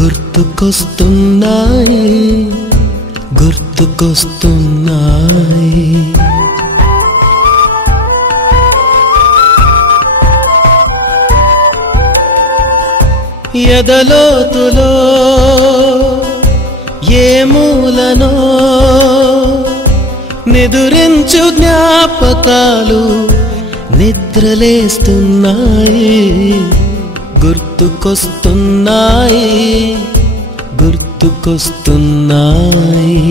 గుర్తుకొస్తున్నాయి గుర్తుకొస్తున్నాయి. ఎదలోతులో ఏ మూలనో నిదురించు జ్ఞాపకాలు నిద్రలేస్తున్నాయి. గుర్తుకొస్తున్నాయి గుర్తుకొస్తున్నాయి.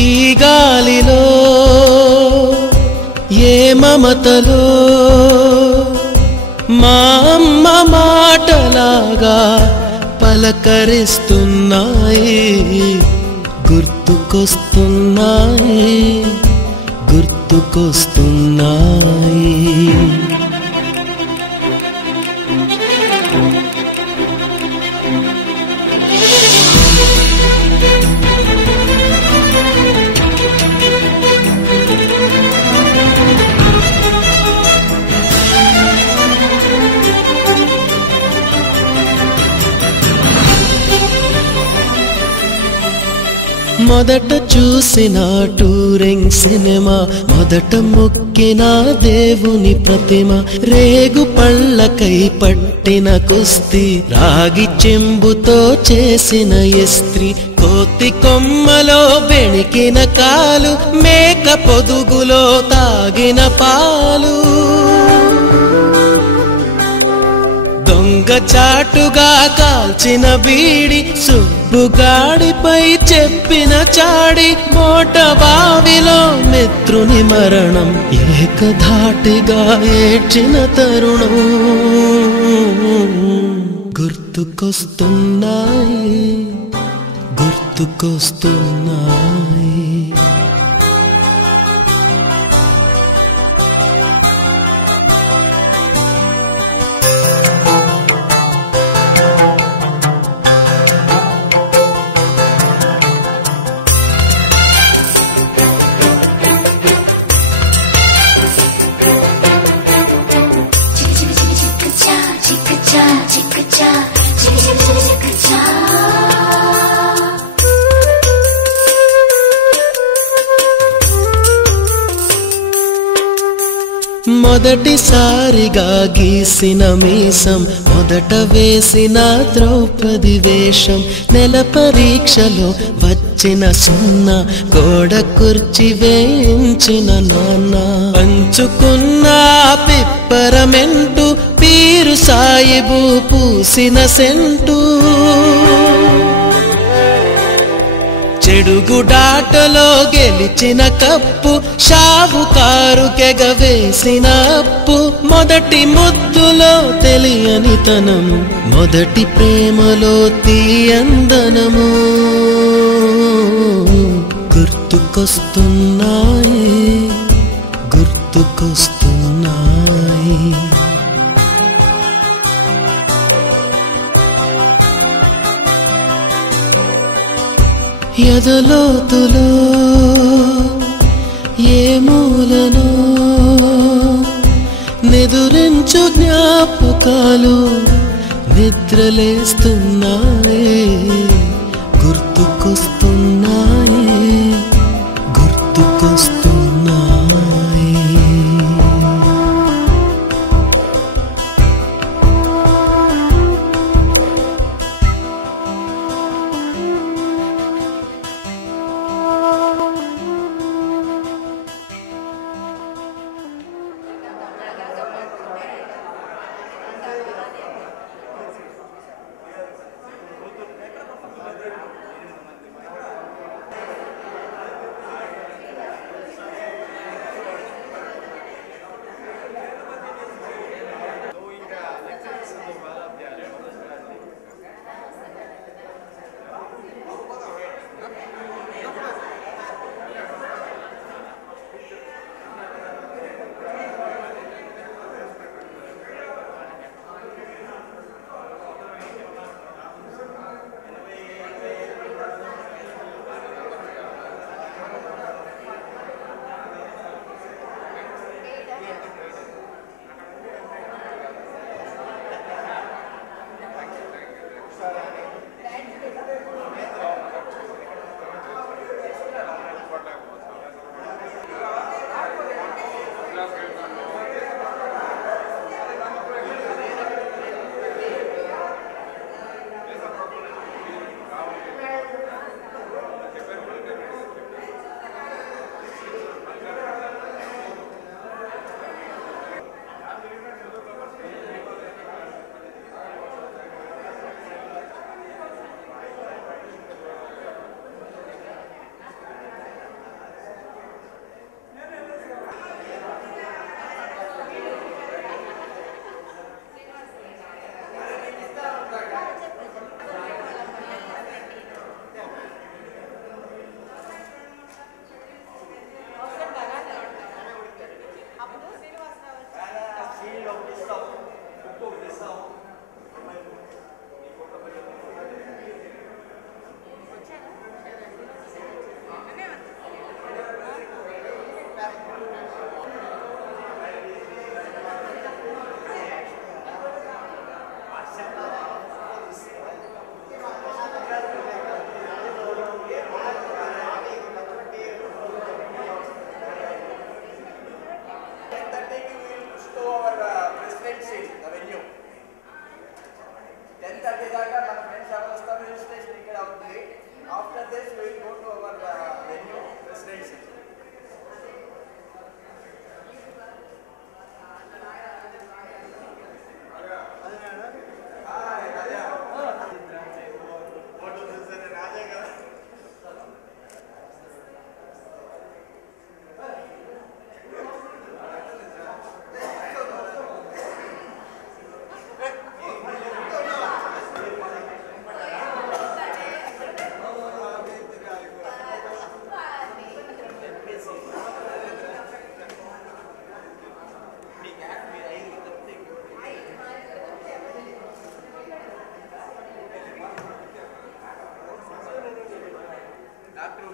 ఈ గాలిలో ఏ మమతలో మా అమ్మ మాటలాగా పలకరిస్తున్నాయి. గుర్తుకొస్తున్నాయి గుర్తుకొస్తున్నాయి. మొదట చూసిన టూరింగ్ సినిమా, మొదట మొక్కిన దేవుని ప్రతిమ, రేగు పళ్ళకై పట్టిన కుస్తీ, రాగి చెంబుతో చేసిన ఇస్త్రీ, కోతి కొమ్మలో బెణికిన కాలు, మేక పొదుగులో తాగిన పాలు, దొంగ చాటుగా కాల్చిన బీడి, సుబ్బుగాడిపై చెప్పిన చాడి, మోట బావిలో మిత్రుని మరణం, ఏకధాటిగా ఏడ్చిన తరుణం. గుర్తుకొస్తున్నాయి గుర్తుకొస్తున్నాయి. మొదటిసారిగా గీసిన మీసం, మొదట వేసిన ద్రౌపది వేషం, నెల పరీక్షలో వచ్చిన సున్నా, గోడ కుర్చీ వేయించిన నాన్న, పంచుకున్న పిప్పరమెంటు, పీరు సాయిబు పూసిన సెంటు, చెడుగుడాటలో గెలిచిన కప్పు, షావుకారు కెగవేసిన అప్పు, మొదటి ముద్దులో తెలియనితనము, మొదటి ప్రేమలో తీయందనము. గుర్తుకొస్తున్నాయి గుర్తుకొస్తున్నాయి. ఎదలోతులో ఏ మూలనో నిదురించు జ్ఞాపకాలు నిద్రలేస్తున్నాయి. గుర్తుకొస్తున్నాయి గుర్తుకొస్తున్నాయి.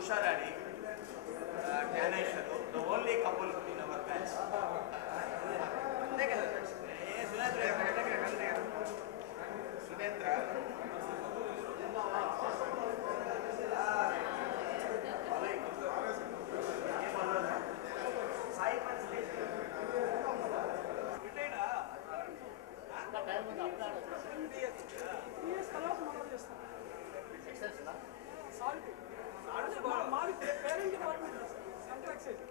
Usha Rani, Gyaneshwaru, the only couple in our batch. Sunendra. మాది పేరెంట్ డిపార్ట్మెంట్ సెంటర్ ఎక్సైజ్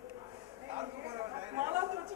మాలాంధ్ర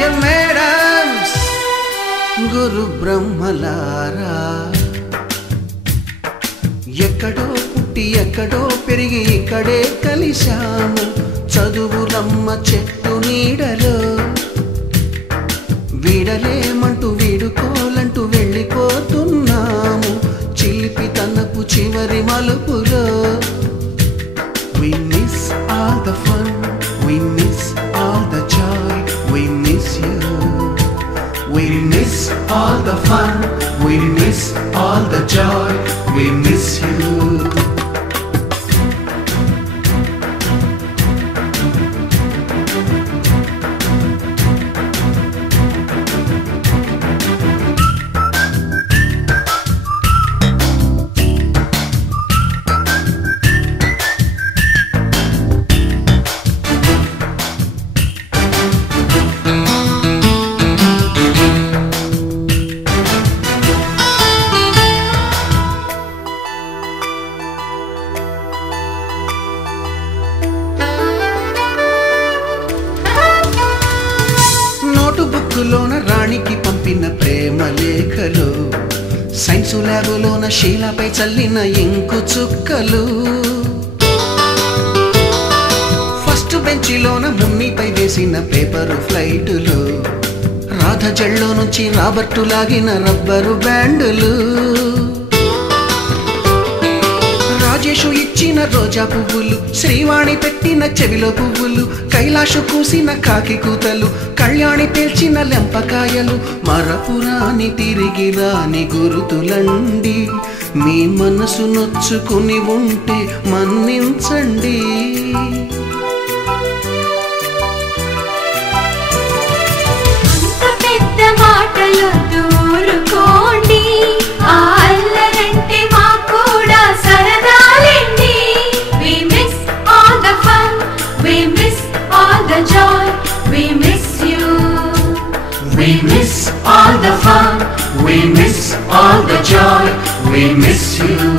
డియర్ మేడమ్స్, గురు బ్రహ్మలారా, ఎక్కడో పుట్టి ఎక్కడో పెరిగి ఇక్కడే కలిశాము చదువులమ్మ చెట్టు నీడలో. వీడలేమంటూ వీడుకోలంటూ వెళ్ళిపోతున్నాము చిలిపి తనపు చివరి మలుపులో. We miss all the fun, we miss all the joy, we miss you. We miss all the fun, we miss all the joy, we miss you. బుక్కులోన రాణికి పంపిన ప్రేమ లేఖలు, సైన్సు ల్యాబులోన శీలపై చల్లిన ఇంకు చుక్కలు, ఫస్ట్ బెంచిలోన మున్నిపై వేసిన పేపరు ఫ్లైటులు, రాధ జల్లో నుంచి రాబర్టు లాగిన rubber బ్యాండులు, Rajesh ఇచ్చిన రోజా పువ్వులు, శ్రీవాణి పెట్టిన చెవిలో పువ్వులు, కైలాషు కూసిన కాకి కూతలు, కళ్యాణి పేల్చిన లెంపకాయలు, మరపురాని తిరిగి రాని గురుతులండి. మీ మనసు నొచ్చుకుని ఉంటే మన్నించండి. అంత పెద్ద మాటలొద్దు ఊరుకోండి, ఆ అల్లరంటే మాకు కూడా సరదాలండి. We miss all the fun, we miss all the joy, we miss you. We miss all the fun, we miss all the joy, we miss you.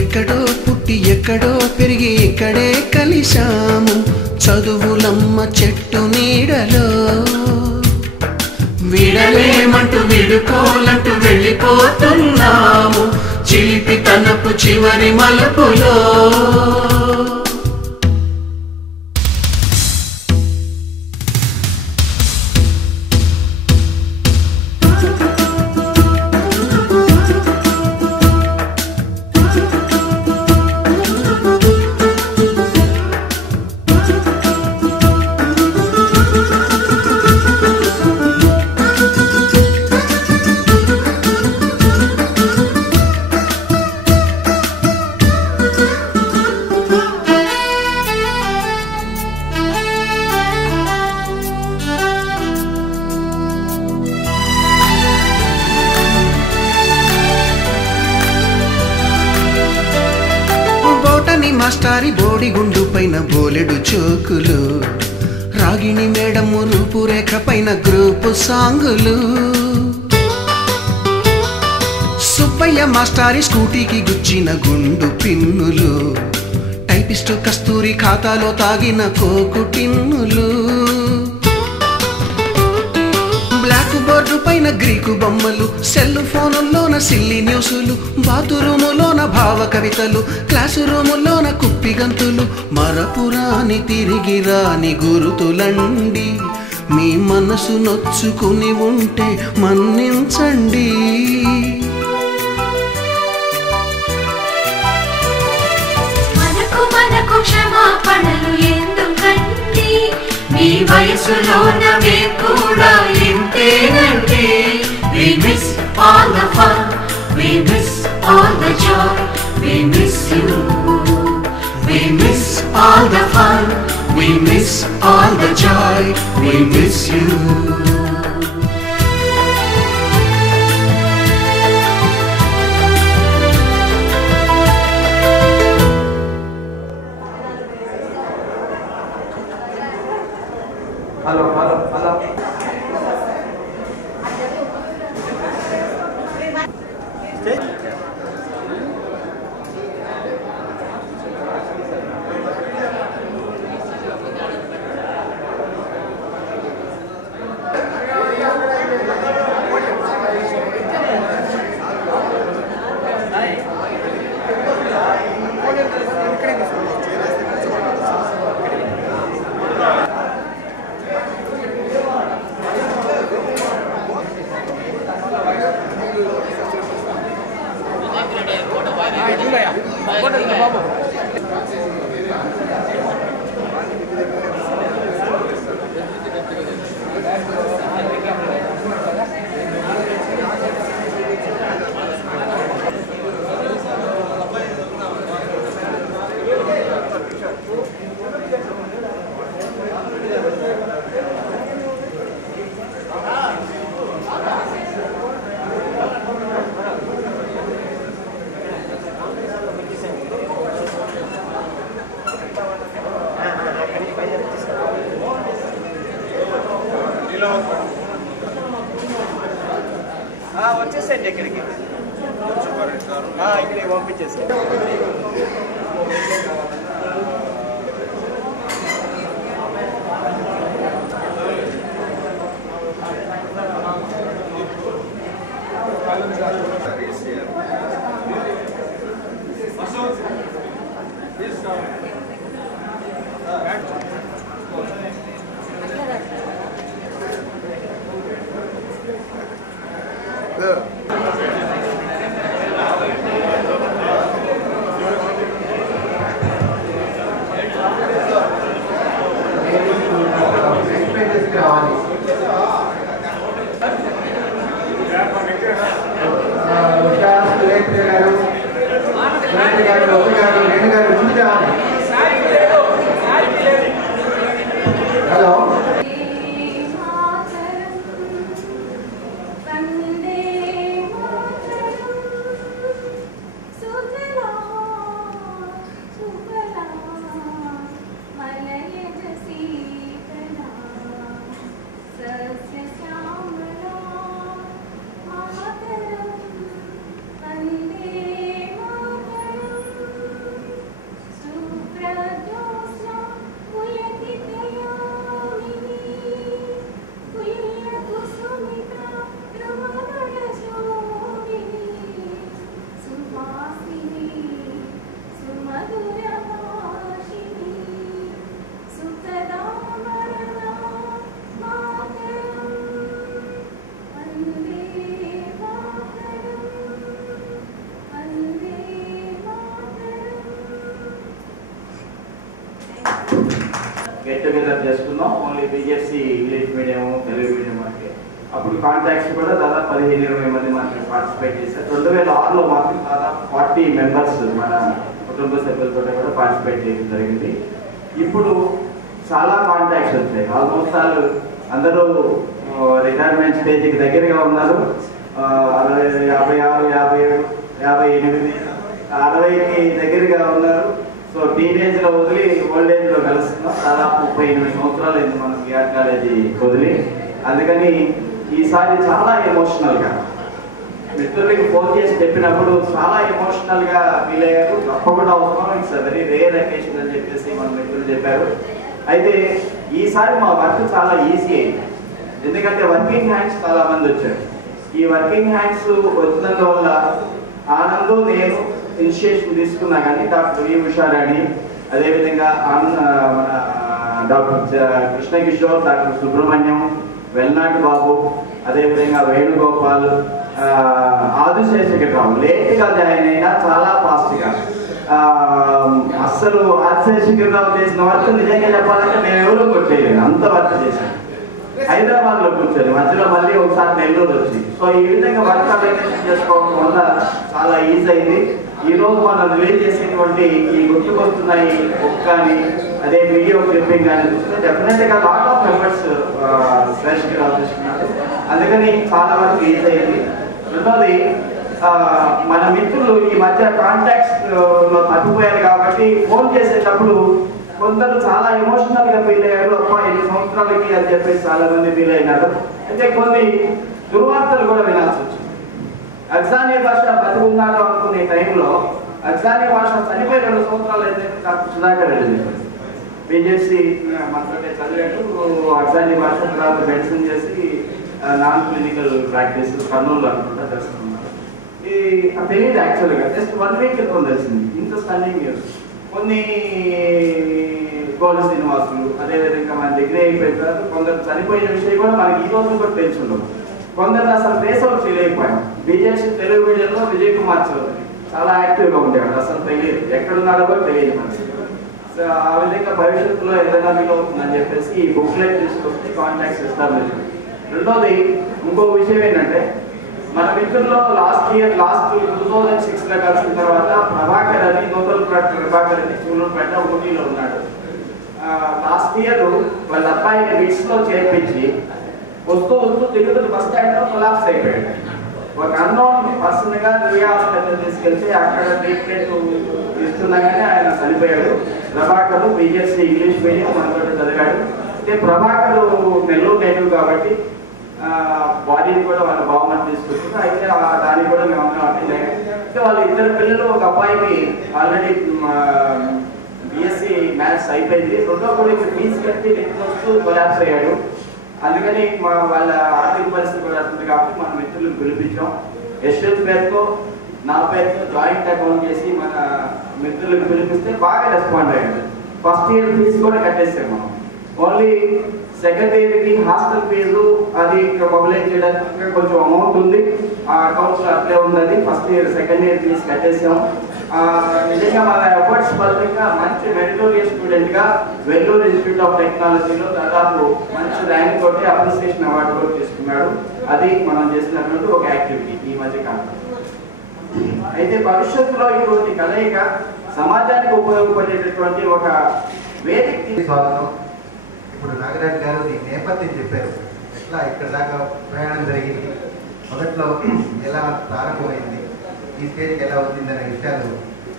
ఎక్కడో పుట్టి ఎక్కడో పెరిగి ఇక్కడే కలిశాము చదువులమ్మ చెట్టు నీడలో. వీడలేమంటూ వీడుకోలంటూ వెళ్ళిపోతున్నాము చిలిపి తనపు చివరి మలుపులో. మాస్టారి బోడిగుండు పైన బోలెడు చోకులు, రాగిణి మేడము రూపురేఖ పైన గ్రూపు సాంగులు, సుబ్బయ్య మాస్టారి స్కూటీకి గుచ్చిన గుండు పిన్నులు, టైపిస్టు కస్తూరి ఖాతాలో తాగిన కోకు టిన్నులు, బ్లాక్ బోర్డు పైన గ్రీకు బొమ్మలు, సెల్ ఫోనుల్లోన సిల్లి న్యూసులు, బాతురూములోన భావ కవితలు, క్లాసు రూములోన కుప్పి గంతులు, మరపురాని తిరిగి రాని గురుతులండి. మీ మనసు నొచ్చుకుని ఉంటే మన్నించండి. మనకు క్షమాపణలు ఎందుకండి, మీ వయసులోన మేము కూడా ఇంతేనండి. We miss all the fun, we miss all the joy, we miss you. We miss all the fun, we miss all the joy, we miss you. Hello. వచ్చేసేయండి ఇక్కడికి ఇక్కడికి పంపించేసి గెట్ టుగెదర్ చేసుకున్నాం. Only BJC English medium, Telugu medium అంటే అప్పుడు contacts కూడా దాదాపు 15-20 మంది మాత్రం పార్టిసిపేట్ చేశారు. 2006లో మాత్రం దాదాపు 40 మెంబర్స్ మన కుటుంబ సభ్యులతో కూడా పార్టిసిపేట్ చేయడం జరిగింది. ఇప్పుడు చాలా కాంటాక్ట్స్ వచ్చాయి. ఆల్మోస్ట్ అందరూ రిటైర్మెంట్ స్టేజ్కి దగ్గరగా ఉన్నారు. 56, 57, 58, 60కి దగ్గరగా ఉన్నారు. సో టీనేజ్లో వదిలి ఓల్డ్ ఏజ్లో కలుస్తున్నాం. దాదాపు 38 సంవత్సరాలు అయింది మనం బిఆర్ కాలేజీ వదిలి. అందుకని ఈసారి చాలా ఎమోషనల్గా మిత్రులకి ఫోన్ చేసి చెప్పినప్పుడు చాలా ఎమోషనల్గా ఫీల్ అయ్యారు. తప్పకుండా అవసరం, ఇట్స్ వెరీ రేర్ అకేషన్ అని చెప్పేసి మన మిత్రులు చెప్పారు. అయితే ఈసారి మా వర్క్ చాలా ఈజీ అయింది. ఎందుకంటే వర్కింగ్ హ్యాండ్స్ చాలా మంది వచ్చారు. ఈ వర్కింగ్ హ్యాండ్స్ వచ్చినందువల్ల ఆనంద్ నేను ఇనిషియేషన్ తీసుకున్నా కానీ డాక్టర్ వి ఉషారాణి, అదేవిధంగా డాక్టర్ కృష్ణ కిషోర్, డాక్టర్ సుబ్రహ్మణ్యం, వెల్నాటి బాబు, అదేవిధంగా వేణుగోపాల్, ఆదిశేషగిరిరావు లేట్గా జాయిన్ అయినా చాలా ఫాస్ట్గా అస్సలు ఆదిశేషగిరిరావు చేసిన వర్క్ నిజంగా చెప్పాలంటే మేము ఎవరూ కొట్టేయలేదు, అంత వర్క్ చేశాను. హైదరాబాద్లో కూర్చొని మధ్యలో మళ్ళీ ఒకసారి నెల్లూరు వచ్చి, సో ఈ విధంగా వర్క్ ఆర్గనైజేషన్ చేసుకోవడం వల్ల చాలా ఈజీ అయింది. ఈరోజు మనం రిలీజ్ చేసేటువంటి ఈ గుర్తుకొస్తున్నాయి బుక్ కానీ అదే వీడియో క్లిప్పింగ్ కానీ చూస్తే డెఫినెట్గా లాట్ ఆఫ్ మెంబర్స్ శ్రేష్ఠకి రాసుకున్నారు. అందుకని చాలా వరకు ఈజీ అయింది. రెండోది మన మిత్రులు ఈ మధ్య కాంటాక్ట్స్ లో తప్పిపోయారు కాబట్టి ఫోన్ చేసేటప్పుడు కొందరు చాలా ఎమోషనల్ గా ఫీల్ అయ్యారు. అప్ప 8 సంవత్సరాలకి అని చెప్పేసి చాలా మంది ఫీల్ అయినారు. అయితే కొన్ని దుర్వార్తలు కూడా వినాల్సి వచ్చింది. అగ్జానీ భాష బతుకున్నాడు అనుకునే టైంలో అగ్జానీ భాష చనిపోయి 2 సంవత్సరాలు అయితే డాక్టర్ సుధాకర్ రెడ్డి చెప్పారు. బీజేసీ మనతోనే చదివాడు. అగ్జానీ భాష తర్వాత మెడిసిన్ చేసి నాన్ క్లినికల్ ప్రాక్టీస్ కర్నూలు అనుకుంటా తెలుసుకున్నారు. ఇది తెలియదు యాక్చువల్గా, జస్ట్ 1 వీక్ క్రితం తెలిసింది. ఇంత స్టన్నింగ్ న్యూస్. కొన్ని కోళ్ళ శ్రీనివాసులు, అదేవిధంగా మన డిగ్రీ అయిపోయిన తర్వాత కొందరు చనిపోయిన విషయం కూడా మనకి ఈ రోజు కూడా తెలుసుండవు. కొందరు అసలు దేశంలో ఫీల్ అయిపోయాం. బీజేపీ తెలుగు మీడియంలో విజయ్ కుమార్ చౌదరి చాలా యాక్టివ్గా ఉండేవాడు. అసలు తెలియదు ఎక్కడున్నాడో కూడా తెలియదు మనకి. సో ఆ విధంగా భవిష్యత్తులో ఏదైనా వీలు అవుతుందని చెప్పేసి ఈ బుక్లెట్ తీసుకొచ్చి కాంటాక్ట్స్ ఎస్టాబ్లిష్. రెండోది ఇంకో విషయం ఏంటంటే మన మిత్రుల్లో లాస్ట్ 2006లో కలిసిన తర్వాత ప్రభాకర్ అని ప్రభాకర్ అని చూలూరుపేట ఊటీలో ఉన్నాడు. లాస్ట్ ఇయర్ వాళ్ళ అబ్బాయిని బిట్స్లో చేర్పించి వస్తూ తిరుగుతున్న బస్ స్టాండ్లో కొలాప్స్ అయిపోయాడు. ఒక అన్నోన్ పర్సన్గా రియా హాస్పిటల్ తీసుకెళ్తే అక్కడ ట్రీట్మెంట్ ఇస్తుండగానే ఆయన చనిపోయాడు. ప్రభాకర్ బిఎస్సీ ఇంగ్లీష్ మీడియం మనతో చదివాడు. అయితే ప్రభాకర్ నెల్లూరు నేటివ్ కాబట్టి బాడీని కూడా వాళ్ళ బాగుమని తీసుకుంటుంది. అయితే దానికి కూడా మేము అందరం అటెండ్ అయ్యాం. అయితే వాళ్ళ ఇద్దరు పిల్లలు, ఒక అబ్బాయికి ఆల్రెడీ బిఎస్సీ మ్యాథ్స్ అయిపోయింది, రెండో కూడా ఫీజు కట్టి నెక్స్ట్ వస్తూ కొలాప్స్ అయ్యాడు. అందుకని వాళ్ళ ఆర్థిక పరిస్థితి కూడా వస్తుంది కాబట్టి మన మిత్రులను పిలిపించాం. యశ్వంత్ పేరుతో నా పేరుతో జాయింట్ అకౌంట్ చేసి మన మిత్రులకు పిలిపిస్తే బాగా రెస్పాండ్ అయ్యాడు. ఫస్ట్ ఇయర్ ఫీజు కూడా కట్టేసాం మనం. ఓన్లీ సెకండ్ ఇయర్కి హాస్టల్ ఫీజు అది మొబిలైజ్ చేయడానికి కొంచెం అమౌంట్ ఉంది, ఆ అకౌంట్స్లో అట్లే ఉన్నది. First year second year fees కట్టేసాం. నిజంగా మన ఎఫర్ట్స్ ఫలితంగా మంచి మెరిటోరియస్ స్టూడెంట్గా వెల్లూరు ఇన్స్టిట్యూట్ ఆఫ్ టెక్నాలజీలో దాదాపు మంచి ర్యాంక్ తోటి అప్రిసియేషన్ అవార్డు కూడా తీసుకున్నాడు. అది మనం చేసినటువంటి ఒక యాక్టివిటీ ఈ మధ్య కాలంలో. అయితే భవిష్యత్తులో ఇటువంటి కలయిక సమాజానికి ఉపయోగపడేటటువంటి ఒక వేదిక. స్వాగతం. ఇప్పుడు నాగరాజ్ గారు దీని నేపథ్యం చెప్పారు, ఎట్లా ఇక్కడ దాకా ప్రయాణం జరిగింది, మొదట్లో ఎలా ప్రారంభమైంది, ఈ స్టేజ్కి ఎలా వచ్చిందనే విషయాలు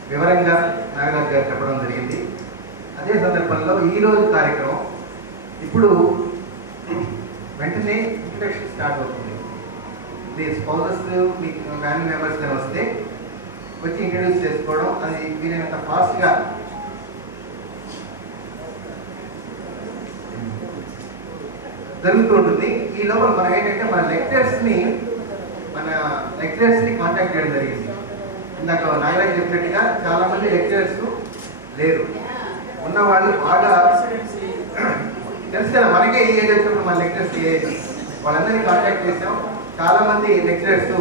వివరంగా నాగరాజ్ గారు చెప్పడం జరిగింది. అదే సందర్భంలో ఈరోజు కార్యక్రమం ఇప్పుడు వెంటనే ఇంట్రడక్షన్ స్టార్ట్ అవుతుంది. మీ స్పౌసెస్, మీ ఫ్యామిలీ మెంబర్స్ కానీ వస్తే వచ్చి ఇంట్రడ్యూస్ చేసుకోవడం, అది వీలైనంత ఫాస్ట్గా జరుగుతూ ఉంటుంది. ఈ లోపల మనం ఏంటంటే మన లెక్చరర్స్ని కాంటాక్ట్ చేయడం జరిగింది. ఇందాక నాగరాజ్ చెప్పినట్టుగా చాలామంది లెక్చరర్స్ లేరు, ఉన్నవాళ్ళు బాగా తెలుసు కదా మనకే ఈ ఏజ్ వచ్చినప్పుడు మన లెక్చరర్స్ ఏజ్, వాళ్ళందరినీ కాంటాక్ట్ చేసాం. చాలామంది లెక్చరర్స్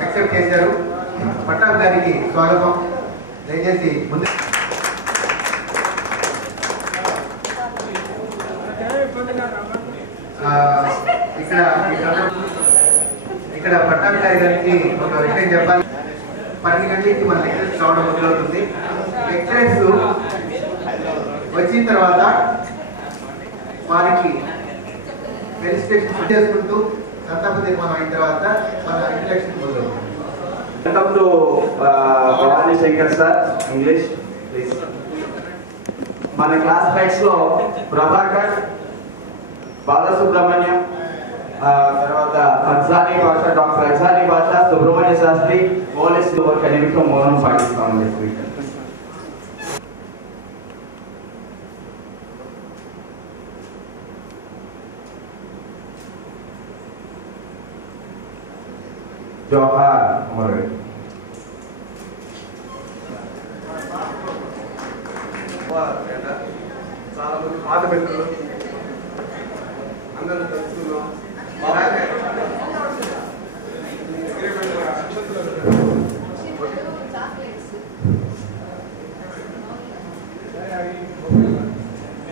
యాక్సెప్ట్ చేశారు. పట్టాభి గారికి స్వాగతం. దయచేసి ముందు ఇక్కడ పట్టాభి గారికి ఒక విషయం చెప్పాలి. 12 గంటలకి మన లెక్చరర్స్ రావడం మొదలవుతుంది. లెక్చరర్స్ వచ్చిన తర్వాత వారికి ఫెలిసిటేషన్ చేసుకుంటూ సంతాప తీర్మానం అయిన తర్వాత మన ఇంట్రడక్షన్ మొదలవుతుంది. Welcome to Bhavani Shankar sir, English please. మన క్లాస్మేట్స్ లో ప్రభాకర్, బాలసుబ్రహ్మణ్యం, తర్వాత అర్జానీ భాష, డాక్టర్ అర్జానీ భాష, సుబ్రహ్మణ్య శాస్త్రి, పోలీసు ఒక నిమిషం మౌనం పాటిస్తామని చెప్పి జోహార్ అమర్. చాలా మంది పాత మిత్రులు అందరూ తెలుసుకున్నాం.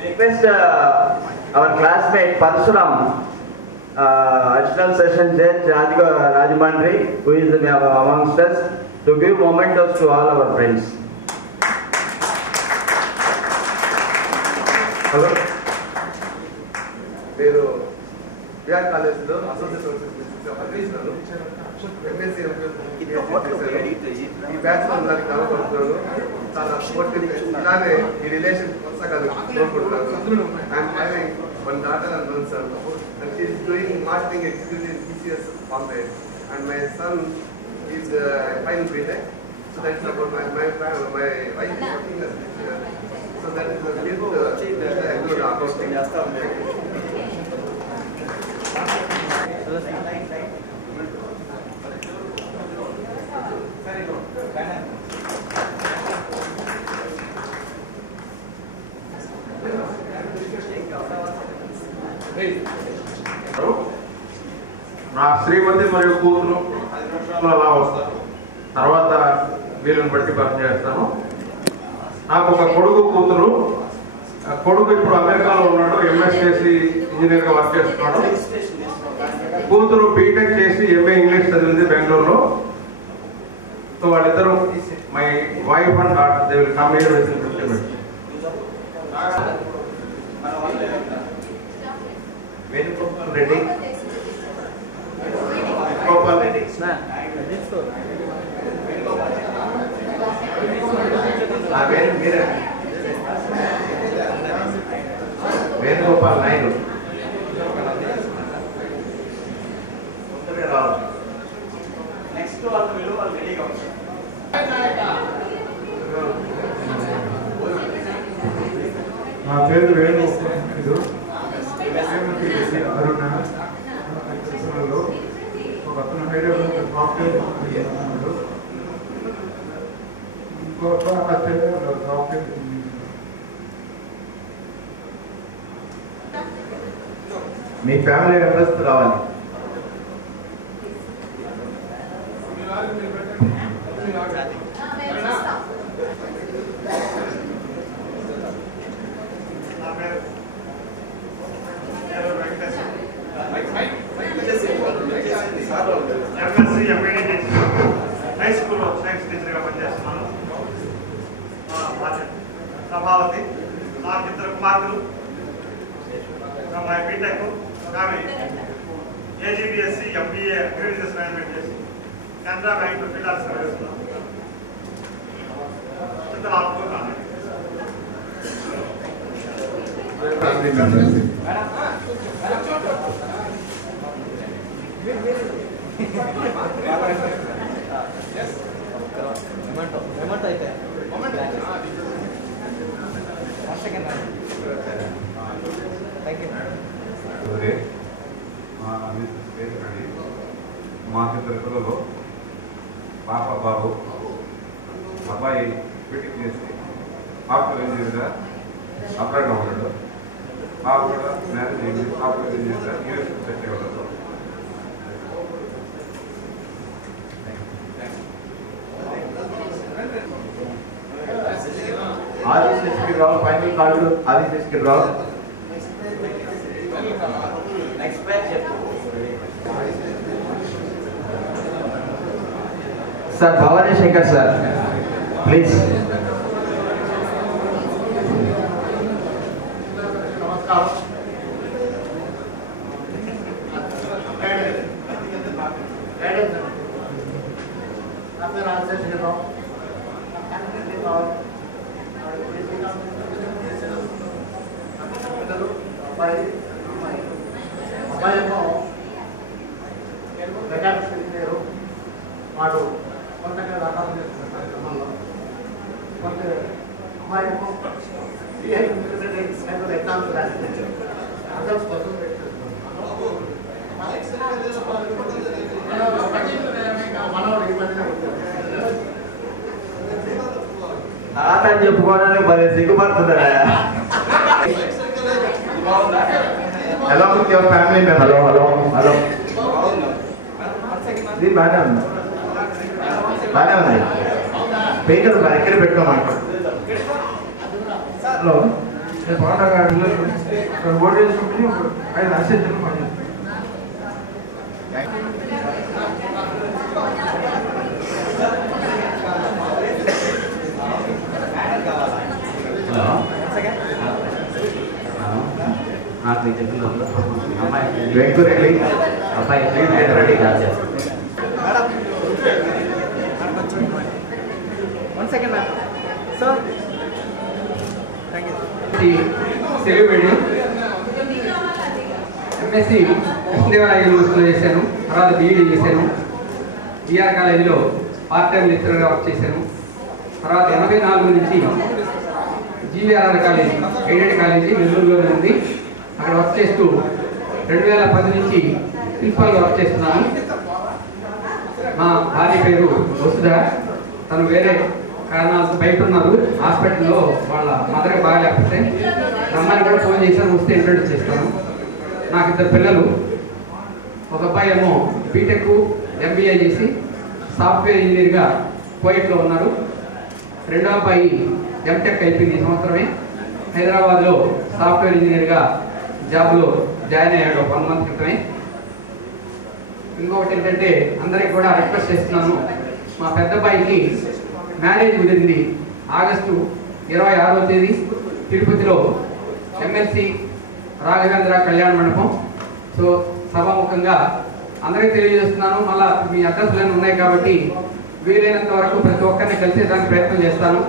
Request our classmate Parsuram, additional session judge Rajmandri, who is amongst us, to give mementos to all our friends. Hello, నేను బిఆర్ కాలేజ్లో అసోసియేట్ పనిచేస్తున్నాను. ఎంఎస్సీ ఈ బ్యాచ్ లో దానికి కలవబడుతున్నాను. చాలా సపోర్టివ్, ఇలానే ఈ రిలేషన్ కొనసాగాలని కోరుకుంటున్నాను. I'm having one daughter and one son, and she is doing marketing executive in TCS Bombay, and my son is final BTech. So that's about my wife is working as a teacher. So that is a good accounting. నా శ్రీమతి మరియు కూతురు 5 నిమిషాల్లో అలా వస్తారు. తర్వాత వీళ్ళని బట్టి పనిచేస్తాను. నాకు ఒక కొడుకు కూతురు. కొడుకు ఇప్పుడు అమెరికాలో ఉన్నాడు, ఎంఎస్ చేసి ఇంజనీర్గా వర్క్ చేస్తున్నాడు. కూతురు బీటెక్ చేసి ఎంఏ ఇంగ్లీష్ చదివింది బెంగళూరులో. సో వాళ్ళిద్దరూ my wife and daughter they will come here with in 15 minutes. Venugopal Reddy, Gopal Reddy, Venugopal Naidu, next వాళ్ళ విలువ వాళ్ళు రెడీగా ఉంటారు. నా పేరు వేణు. అరుణ ఒక అతను హైదరాబాద్ సాఫ్ట్వేర్ చేస్తున్నాడు, ఇంకొక అతను సాఫ్ట్వేర్. మీ ఫ్యామిలీ మెంబర్స్ రావాలి. ఎంఎస్సీ ఎంఏడీ చేసి హై స్కూల్లో సైన్స్ టీచర్గా పనిచేస్తున్నాను. ప్రభావతి, నాకు 2 కుమార్తెలు. అమ్మాయి బీటెక్, ఆమె ఏజీబీఎస్సీ ఎంబీఏ అగ్రికల్చర్ మేనేజ్మెంట్ చేసి కెనరా బ్యాంక్లో ఫీల్డ్ ఆఫీసర్ చేస్తున్నాను. మాకు 2 పిల్లలు, పాప బాబు. అబ్బాయి బీటెక్ చేసి సాఫ్ట్వేర్ ఇంజనీర్గా అప్లైగా ఉన్నాడు. పాప కూడా మ్యారేజ్ అయింది, సాఫ్ట్వేర్ ఇంజనీర్గా యూఎస్ సెట్ అవ్వలేదు. Adiseshagiri Rao, final card Adiseshagiri Rao. Next page చెప్పు. Sir Bhavani Shankar sir, please. నమస్కారం. నా పేరు ఆదిశేషగిరిరావు. అబ్బాయి ఏమో మెకానిక్స్ ఇంజనీరు. వాడు కొంతగా వ్యాపారం చేస్తున్నారు క్రమంలో. కొంత అమ్మాయి ఏమో ఎగ్జామ్స్ రాసింది. ఎగ్జామ్స్ కోసం మనవాడు ఈ మధ్యనే నాన్న చెప్పుకోవడానికి మరి సిగ్గుపడుతుందా? Hello with your family member. Hello hello ఇది బాగానే ఉంది, బాగానే ఉంది. స్పీకర్ ఎక్కడ పెట్టుకోమంటారు. హలో, నేను పాటగా ఓటు వేసుకుని 5 అసెంట్లు పని. నాకు మీకు చెప్పిన అమ్మాయి వెంకురెడ్డి, అబ్బాయి రెడీ కాదు. సెలబ్రిటీ ఎంఎస్సి కృష్ణదేవరాయ యూనివర్సిటీలో చేశాను. తర్వాత బీఈడీ చేశాను. బీఆర్ కాలేజీలో పార్ట్ టైం లెక్చరర్గా వర్క్ చేశాను. తర్వాత 84 నుంచి జీవీఆర్ఆర్ కాలేజీ, ఎయిడెడ్ కాలేజీ నెల్లూరులోనే ఉంది. అక్కడ వర్క్ చేస్తూ 2010 నుంచి ప్రిన్సిపల్గా వర్క్ చేస్తున్నాను. మా భార్య పేరు వసుధ. తను వేరే కారణాలతో బయట ఉన్నారు హాస్పిటల్లో. వాళ్ళ మదర్ బాగాలేకపోతే రమ్మని కూడా ఫోన్ చేశాను, వస్తే ఇంట్రడ్యూస్ చేస్తాను. నాకు 2 పిల్లలు. ఒక అబ్బాయి ఏమో బీటెక్ ఎంబీఏ చేసి సాఫ్ట్వేర్ ఇంజనీర్గా కోయిట్లో ఉన్నారు. రెండో అబ్బాయి ఎంటెక్ అయిపోయింది ఈ సంవత్సరమే. హైదరాబాద్లో సాఫ్ట్వేర్ ఇంజనీర్గా జాబ్లో జాయిన్ అయ్యాడు 1 month క్రితమే. ఇంకొకటి ఏంటంటే అందరికి కూడా రిక్వెస్ట్ చేస్తున్నాను, మా పెద్ద అబ్బాయికి మ్యారేజ్ కుదిరింది ఆగస్టు 26వ తేదీ తిరుపతిలో ఎమ్మెల్సీ రాఘవేంద్ర కళ్యాణ మండపం. సో సభాముఖంగా అందరికీ తెలియజేస్తున్నాను. మళ్ళీ మీ అడ్రస్లన్నీ ఉన్నాయి కాబట్టి వీలైనంత వరకు ప్రతి ఒక్కరిని కలిసేదానికి ప్రయత్నం చేస్తాను.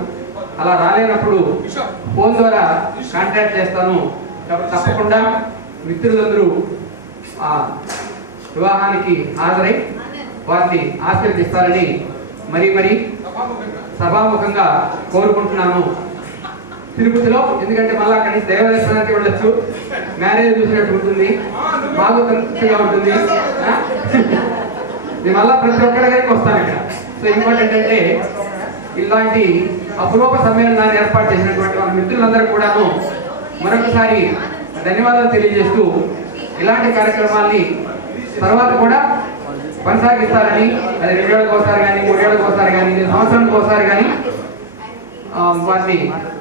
అలా రాలేనప్పుడు ఫోన్ ద్వారా కాంటాక్ట్ చేస్తాను. కాబట్టి తప్పకుండా మిత్రులందరూ ఆ వివాహానికి హాజరై వారిని ఆశీర్వదిస్తారని మరీ సభాముఖంగా కోరుకుంటున్నాను. తిరుపతిలో ఎందుకంటే మళ్ళీ అక్కడి నుంచి దేవదర్శనానికి వెళ్ళొచ్చు, మ్యారేజ్ చూసినట్టు ఉంటుంది, బాగా సంతృప్తిగా ఉంటుంది. నేను మళ్ళీ ప్రతి ఒక్కరి దగ్గరికి వస్తాను ఇక్కడ. సో ఇంకోటి ఏంటంటే ఇలాంటి అపురూప సమ్మేళనాన్ని ఏర్పాటు చేసినటువంటి మన మిత్రులందరూ కూడాను మరొకసారి ధన్యవాదాలు తెలియజేస్తూ ఇలాంటి కార్యక్రమాల్ని తర్వాత కూడా కొనసాగిస్తారని, అది 2 ఏళ్ళకి ఒకసారి కానీ 3 ఏళ్ళకి ఒకసారి కానీ సంవత్సరానికి ఒకసారి కానీ వాటిని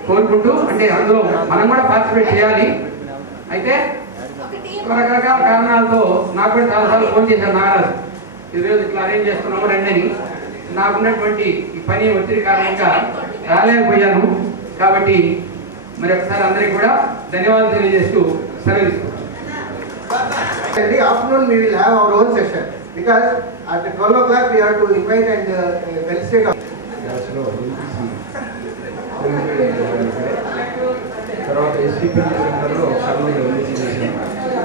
కోరుకుంటూ, అంటే అందులో మనం కూడా పార్టిసిపేట్ చేయాలి. అయితే రకరకాల కారణాలతో నాకు కూడా చాలాసార్లు ఫోన్ చేశాను నాగరాజు, ఈరోజు ఇట్లా అరేంజ్ చేస్తున్నాము రండి అని. నాకున్నటువంటి ఈ పని ఒత్తిడి కారణంగా రాలేకపోయాను. కాబట్టి మరి ఒకసారి అందరికీ కూడా ధన్యవాదాలు తెలియజేస్తూ సెలవు తీసుకుంటాను. Afternoon we will have our own session because at 12 o'clock we have to invite and felicitate. తర్వాత ఎస్టీపీ సెంటర్లో కర్నూలు ఎంబీసీ చేశాను.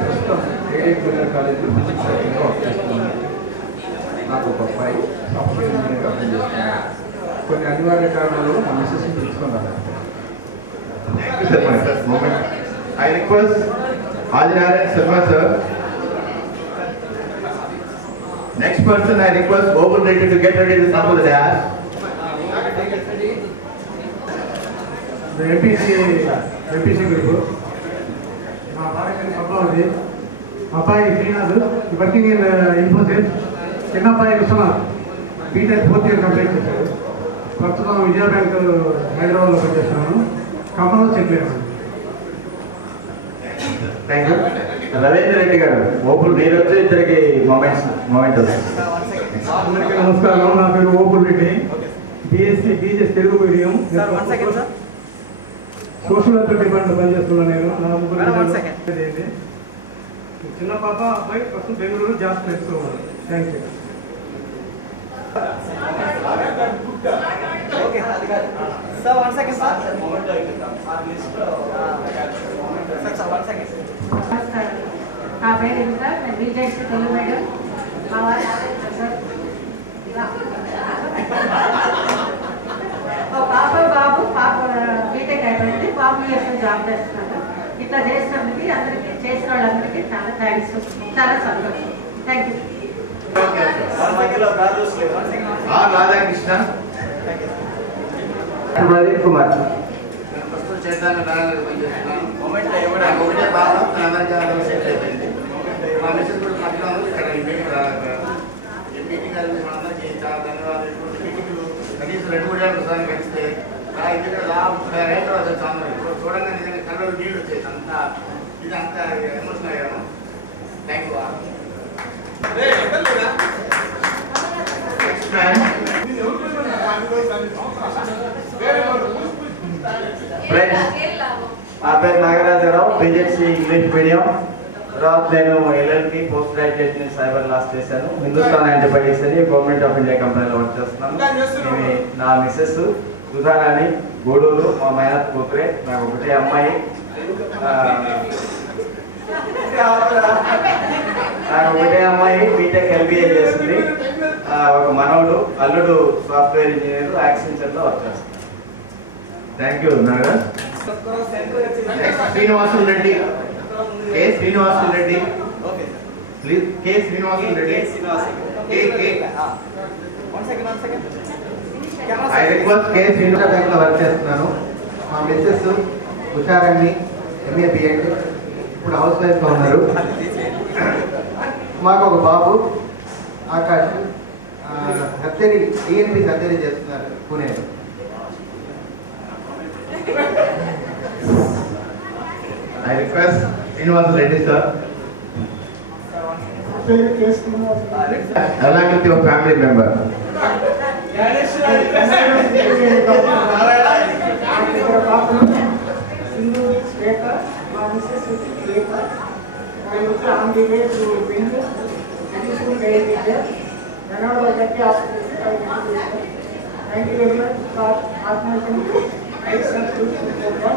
ప్రస్తుతం ఏడెడ్ జూనియర్ కాలేజీలో ఫిజిక్స్ సెక్షన్లో వర్క్ చేస్తున్నాను. నాకు ఒక అబ్బాయి సాఫ్ట్వేర్ ఇంజనీర్గా పనిచేస్తున్నాను. కొన్ని అనివార్య కారణాలు మా మిస్సెస్ని తెలుసుకున్నాను. I request Ajinaran Sharma sir. Next person I request Gopal Reddy to get ready to come to the dais. The MPC group. మా భార్య పద్మావతి, అబ్బాయి శ్రీనాథ్ వర్కింగ్ ఇన్ ఇన్ఫోసిస్. చిన్న అబ్బాయి Vishwanath BTech 4th year complete చేశాడు. ప్రస్తుతం విజయ బ్యాంక్ హైదరాబాద్లో పనిచేస్తున్నాను. ఖమ్మంలో సెటిల్ అయ్యాను. Thank you. రవీంద్ర రెడ్డి గారు ఓపుల్ మీరు వచ్చి ఇద్దరికి మూమెంట్ అందరికీ నమస్కారం. నా పేరు Opul Reddy, BSc Telugu medium, social welfare department పనిచేస్తున్నాను నేను. నా ముగ్గురు చిన్న పాప అబ్బాయి ప్రస్తుతం బెంగళూరు జాబ్ చేస్తున్నాను. Thank you. నా పేరు ఇంకా బీజేపీ తెలుగు మేడం. పాప బాబు, పాప బీటెక్ అయిపోయింది, బాబు జాబ్ చేస్తున్నాడు. ఇట్లా చేసినందుకు అందరికీ, చేసిన వాళ్ళందరికీ చాలా థ్యాంక్స్, చాలా సంతోషం. Thank you. రాధాకృష్ణ ప్రదీప్ కుమార్. చైతన్య నారాయణ పనిచేస్తున్నాను. నాకు ఒకటే బాధ, అమెరికాలో సెటిల్ అయిపోయింది. మా మిస్సెస్ కూడా మధ్యలో ఇక్కడ ఈ మీటింగ్ కలిసి మనందరికీ చాలా ధన్యవాదాలు. మీటింగ్లు కనీసం 2-3 ఏళ్ళ ఒకసారి కలిస్తే హైదరాబాద్ వచ్చాను. చూడంగా నిజంగా కళ్ళలో నీళ్ళు వచ్చేది. అంతా ఇది అంతా ఎమోషనల్ అయ్యాను. Thank you. నా పేరు నాగరాజరావు, బీజెడ్సీ ఇంగ్లీష్ మీడియం. తర్వాత నేను ఎల్ఎల్కి post graduation in cyber laws చేశాను. హిందుస్థాన్ యాంటీబయాటిక్స్ అని గవర్నమెంట్ ఆఫ్ ఇండియా కంపెనీలో వర్క్ చేస్తున్నాను. నా మిస్సెస్ సుధారాణి గూడూరు, మా మేనత్ కూతురే. నాకు ఒకటే అమ్మాయి, బీటెక్ ఎంబీఏ చేసింది. ఒక మనవడు, అల్లుడు సాఫ్ట్వేర్ ఇంజనీర్, యాక్సెంచర్లో వర్క్ చేస్తాను. Thank you Nagaraj. Srinivasulu Reddy, K Srinivasulu Reddy please. K Srinivasulu Reddy. I request K Srinivasa బ్యాంక్లో వర్క్ చేస్తున్నాను. మా మిస్సెస్ ఉషారాణి ఎంఏ బిఎడ్, ఇప్పుడు హౌస్ వైఫ్గా ఉన్నారు. మాకు ఒక బాబు ఆకాష్, సర్జరీ టీఎన్పీ సర్జరీ చేస్తున్నారు Pune. I request Srinivas Reddy sir, along with your family member. On the way to win additional guidance, whenever I get the opportunity, I will do it. Thank you very much for asking me. Nice and good program.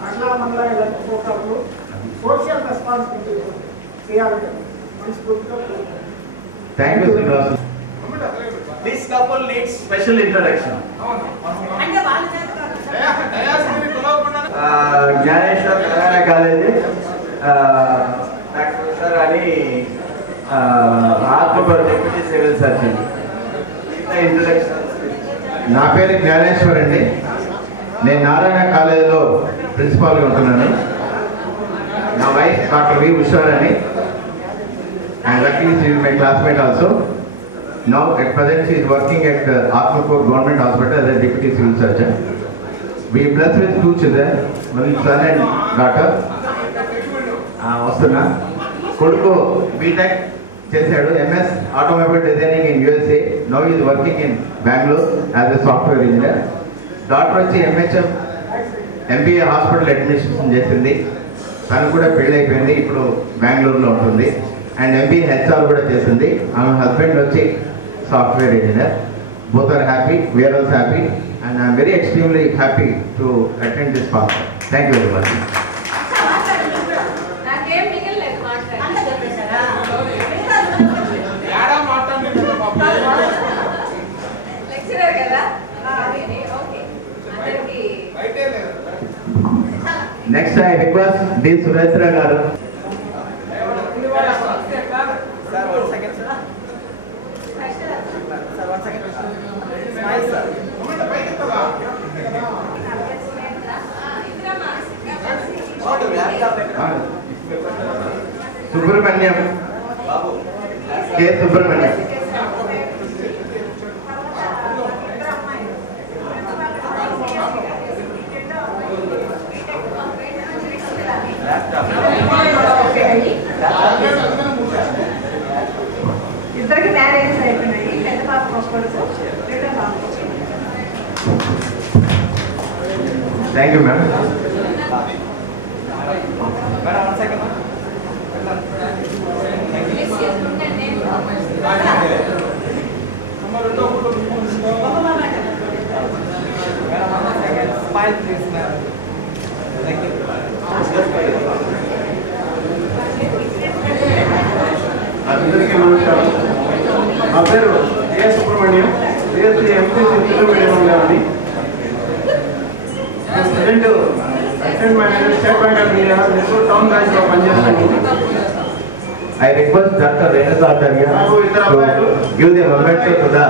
Mandla mandla ilanti program social responsibility cheyali manchipurga. Thank you Srinivas. This couple needs special introduction. Gyaneshwar Karana College, Dr. Sir Ali, Arthur Deputy Civil Surgeon. Introduction. నా పేరు జ్ఞానేశ్వర్ అండి. నేను నారాయణ కాలేజీలో ప్రిన్సిపాల్గా ఉంటున్నాను. నా wife doctor V Usharani and lucky she is my classmate also. Now at present she is working at Atmapur Government Hospital as a Deputy Civil Surgeon. We are blessed with two children, one son and daughter. వస్తున్నా కొడుకు BTech చేశాడు, MS automobile designing in USA. Now is working in Bengaluru as a software engineer. Doctor వచ్చి MHM MBA hospital administration చేసింది. తను కూడా పెళ్ళి అయిపోయింది, ఇప్పుడు బెంగళూరులో ఉంటుంది. అండ్ ఎంబీఏ హెచ్ఆర్ కూడా చేసింది. ఆమె హస్బెండ్ వచ్చి software engineer. Both are happy, we are also happy, and I am very extremely happy to attend this function. Thank you very much. Next I request D. Sureshra garu. Sir, 1 second, sir. Sir, 1 second. Smile, sir. Subramanyam. K. Subramanyam. ఇద్దరికి marriages అయిపోయినాయి. పెద్ద పాప కొడుకు, రెండో పాప. Thank you, ma'am. Madam, 1 second. Smile, please, ma'am. Thank you. అందరికీ నమస్కారం. నా పేరు A Subrahmanyam, BSc MPC Telugu medium ఉండాలని. President assistant manager state bank of India Nellore town బ్రాంచ్లో పనిచేస్తాను. I request Dr. Renata Acharya to give the memento to the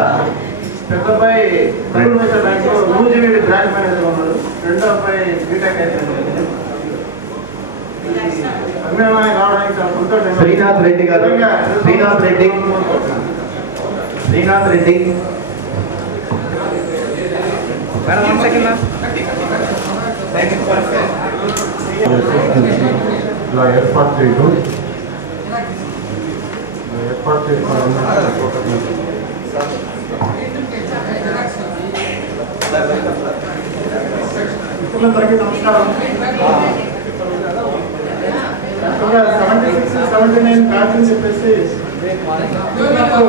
పెద్ద అబ్బాయి కరూర్ వైశ్య బ్యాంక్లో నూజివీడి బ్రాంచ్ మేనేజర్ ఉన్నాడు. రెండో అబ్బాయి బీటెక్ అయిపోయింది. అభిమానాన్ని రావడానికి చాలా సంతోషంగా. Srinath Reddy garu. Srinath Reddy. Srinath Reddy. Madam, 1 second, ma'am. Thank you, sir. ఇలా ఏర్పాటు చేయడం మిత్రులందరికీ నమస్కారం. 76, 79 బ్యాచ్ అని చెప్పేసి 76,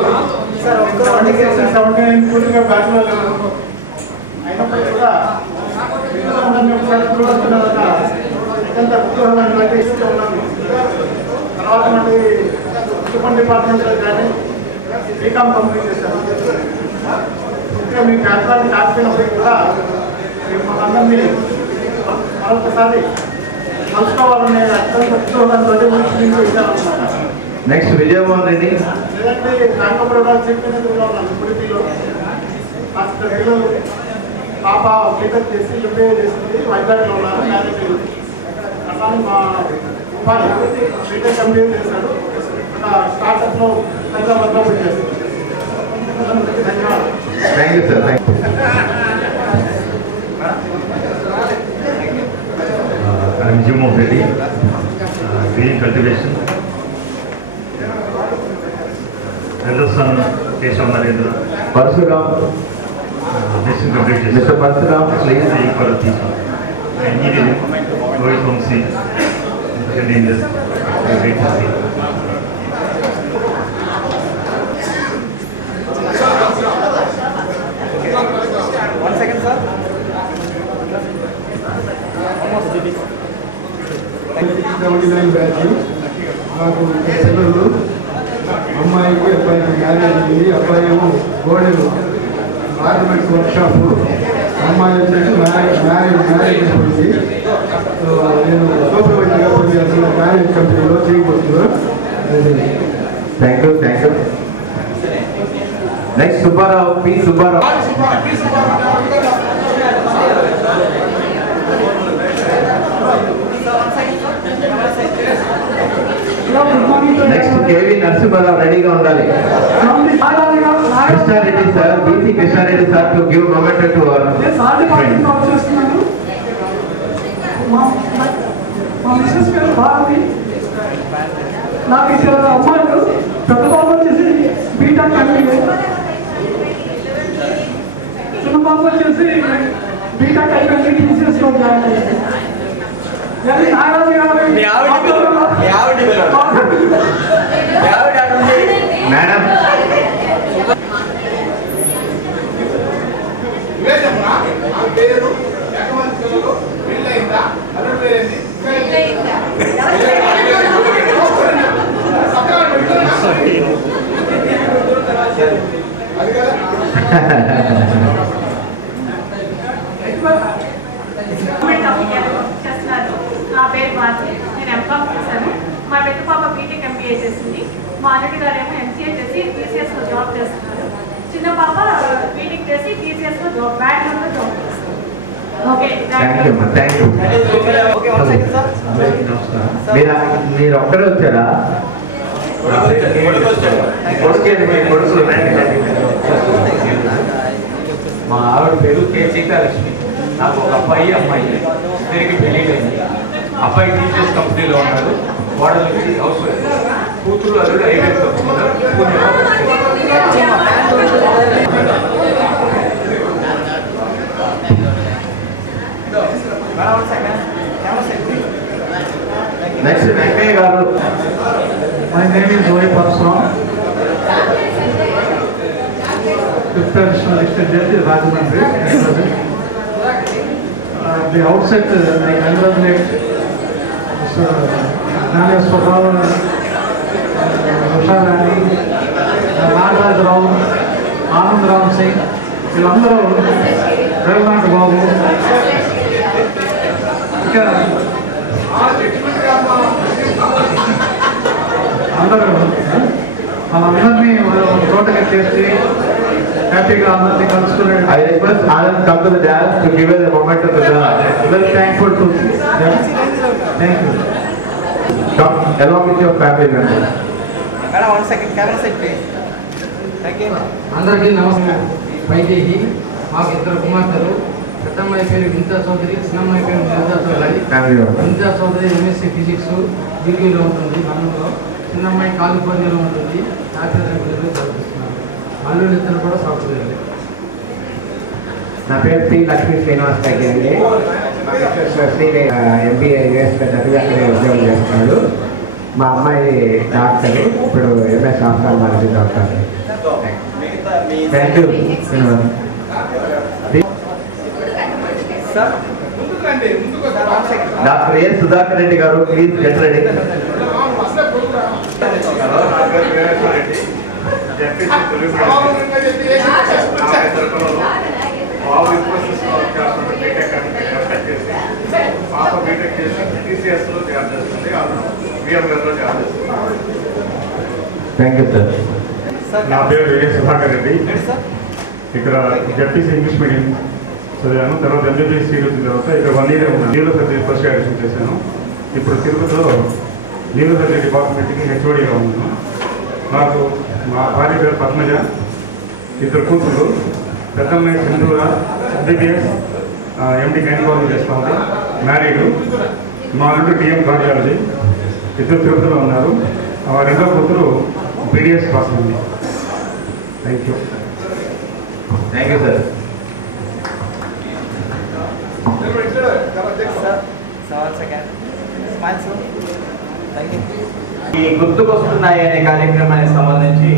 79 పూర్తిగా బ్యాచ్లో లేవు. అయినప్పటికీ కూడా మిత్రులందరినీ ఒకసారి చూడవలసిన అత్యంత కుతూహలమైనటువంటి ఇస్తూ ఉన్నాను. తర్వాత మళ్ళీ మున్సిపల్ డిపార్ట్మెంట్లో కానీ బీకామ్ కంప్లీట్ చేశాను. ఇంకా మీ బ్యాచ్లాన్ని కాకపోయినప్పటికీ కూడా మిమ్మల్ని అందరినీ మరొకసారి కలుసుకోవాలనే అత్యంత కుతూహలంతో మీకు ఇచ్చానమాట. Next Vijayamohan Reddy. లేదంటే రాంగపురంలో చీఫ్ మినిస్టర్గా ఉన్నాను ఉడిపిలో. హాస్పిటల్ పిల్లలు పాప బీటెక్ చేసి ఎంబీఏ చేసింది, వైజాగ్లో ఉన్నారు, మ్యారేజ్ అయింది. అట్లానే మా ఉపాధి బీటెక్ ఎంబీఏ చేశాడు. స్టార్టప్లో హైదరాబాద్లో పనిచేస్తాను. Thank you sir. Thank you. I'm Jim of Reddy, green cultivation. Elder son, Keshav Narendra. Parsuram. Mission complete. Mr. Parsuram, please. For a teacher. Engineering, Rohit Vamsi, head industry. Great to see. One second, sir. Batch నాకు పిల్లలు అమ్మాయికి అబ్బాయికి marriage అయింది. అబ్బాయి ఏమో గోడెలు garments workshop, అమ్మాయి వచ్చేసి marriage అయిపోయింది. నేను సూపర్వైజర్గా పనిచేస్తున్న మ్యారేజ్ కంపెనీలో చేయబోతున్నాను. Thank you. Thank you. Next Subbarao, P Subbarao. Next KV Narasimharao రెడీగా ఉండాలి. Krishna Reddy sir, BC Krishna Reddy sir to give moment to our friend. మా మిస్సెస్ పేరు భారతి. నాకు ఇద్దరు అమ్మాయిలు. పెద్ద బాబు వచ్చేసి బీటెక్ ఎంబీఏ, చిన్న బాబు వచ్చేసి బీటెక్ అయిపోయింది టీసీఎస్లో జాయిన్ అయ్యింది. మేడం నా పేరు భారతి. నేను ఎంకామ్ చేశాను. మా పెద్ద పాప బీటెక్ ఎంబీఏ చేసింది. మా అల్లుడి గారు ఏమో ఎంసీఏ చేసి టీసీఎస్లో జాబ్ చేస్తున్నారు. చిన్న పాప బీటెక్ చేసి టీసీఎస్లో జాబ్, బెంగళూరులో జాబ్ చేస్తారు. Okay, thank you. మీరు ఒక్కడే వచ్చారా? మా ఆవిడ పేరు కే సీతాలక్ష్మి. నాకు ఒక అబ్బాయి, అమ్మాయి, ఇద్దరికి పెళ్ళిళ్ళైంది. అబ్బాయి టీచర్స్ కంపెనీలో ఉన్నాడు. వాడలు వచ్చి హౌస్ వైఫ్. కూతురు అల్లుడు ఐవేస్ వస్తున్నారు. నెక్స్ట్ వెంకయ్య గారు. My name is Rohit Parsuram, 5th Additional District Judge, Rajahmundry. At the outset, I congratulate Mr. Gnaneshwar, Usha Rani, Nagaraj Rao, Anand Ram Singh, వీళ్ళందరూ రేవంత్ బాబు, ఇంకా అందరూ మనందరినీ తోటగా చేసి హ్యాపీగా అందరినీ కలుసుకునే. I request Anand come to the dance to give us a moment of the dance. Very thankful to them. Thank you. Come along with your family members. Madam, 1 second, camera set please. Thank you. అందరికీ నమస్కారం. వైదేహి, మాకు ఇద్దరు కుమార్తెలు. పెద్దమ్మాయి పేరు వింతా చౌదరి, చిన్నమ్మాయి పేరు వింతా చౌదరి. వింతా Chowdary MSc physics ఢిల్లీలో ఉంటుంది, లండన్లో. చిన్నమ్మాయి కాలిఫోర్నియాలో ఉంటుంది, ఆఫీసర్లో చదివిస్తున్నారు. అల్లుళ్ళు ఇద్దరు కూడా సాఫ్ట్వేర్. నా పేరు శ్రీ లక్ష్మీ శ్రీనివాస్ దగ్గర అండి. ఎంబీఏ చదివి అక్కడే ఉద్యోగం చేస్తున్నాడు. మా అమ్మాయి డాక్టర్, ఇప్పుడు MS ophthalmology doctor. Thank you. Doctor ఏ సుధాకర్ రెడ్డి గారు, ప్లీజ్ గెట్ రెడీ. పాప బీటెక్ చేసి టీసీఎస్లో జాబ్ చేస్తుంది, విఎంఎస్లో జాబ్ చేస్తుంది. Thank you sir. నా పేరు ఏ సుధాకర్ రెడ్డి. ఇక్కడ జడ్పీసీ ఇంగ్లీష్ మీడియం చదివాను. తర్వాత ఎంబీబీఎస్ సీట్ వచ్చిన తర్వాత ఇక్కడ 1 year neuro surgery first admission చేశాను. ఇప్పుడు తిరుపతిలో న్యూరో సర్జరీ డిపార్ట్మెంట్కి హెచ్ఓడిగా ఉన్నాను. నాకు మా భార్య పేరు పద్మజ, ఇద్దరు కూతురు. పెద్దమ్మాయి సింధూర MBBS MD గైనకాలజీ చేస్తూ ఉంది, మ్యారీడ్. మా అల్లుడు DM కార్డియాలజీ, ఇద్దరు తిరుపతిలో ఉన్నారు. రెండో కూతురు BDS పాస్ ఉంది. Thank you. Thank you sir. ఈ గుర్తుకొస్తున్నాయి అనే కార్యక్రమానికి సంబంధించి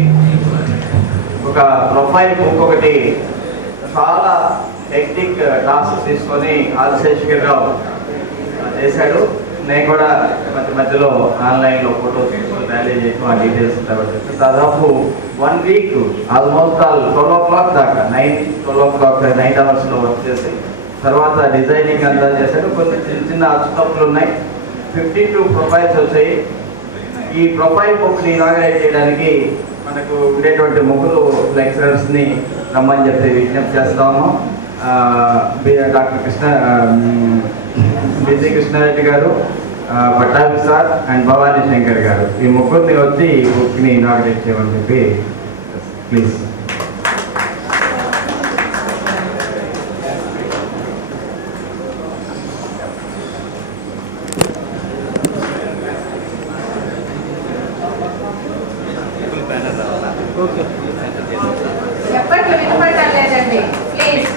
ఒక ప్రొఫైల్ బుక్ ఒకటి చాలా హెక్టిక్ టాస్క్ తీసుకొని ఆదిశేషగిరిరావు చేశాడు. నేను కూడా మధ్యలో ఆన్లైన్లో ఫోటోస్ ర్యాలీ చేయడం, ఆ డీటెయిల్స్ కాబట్టి దాదాపు 1 వీక్ ఆల్మోస్ట్ 12 o'clock దాకా 12 o'clock 9 hours వర్క్ చేసి తర్వాత డిజైనింగ్ అంతా చేశాడు. కొన్ని చిన్న చిన్న అచ్చుతప్పులు ఉన్నాయి. 52 ప్రొఫైల్స్ వచ్చాయి. ఈ ప్రొఫైల్ బుక్ని ఇనాగరేట్ చేయడానికి మనకు ఉండేటువంటి ముగ్గురు లెక్చరర్స్ని రమ్మని చెప్పి విజ్ఞప్తి చేస్తాము. డాక్టర్ బిజీ కృష్ణారెడ్డి గారు, పట్టాభి సార్ అండ్ భవానీ శంకర్ గారు, ఈ ముగ్గురిని వచ్చి ఈ బుక్ని ఇనాగరేట్ చేయమని చెప్పి ప్లీజ్. చెప్పట్లు వినపడటం లేదండి, please.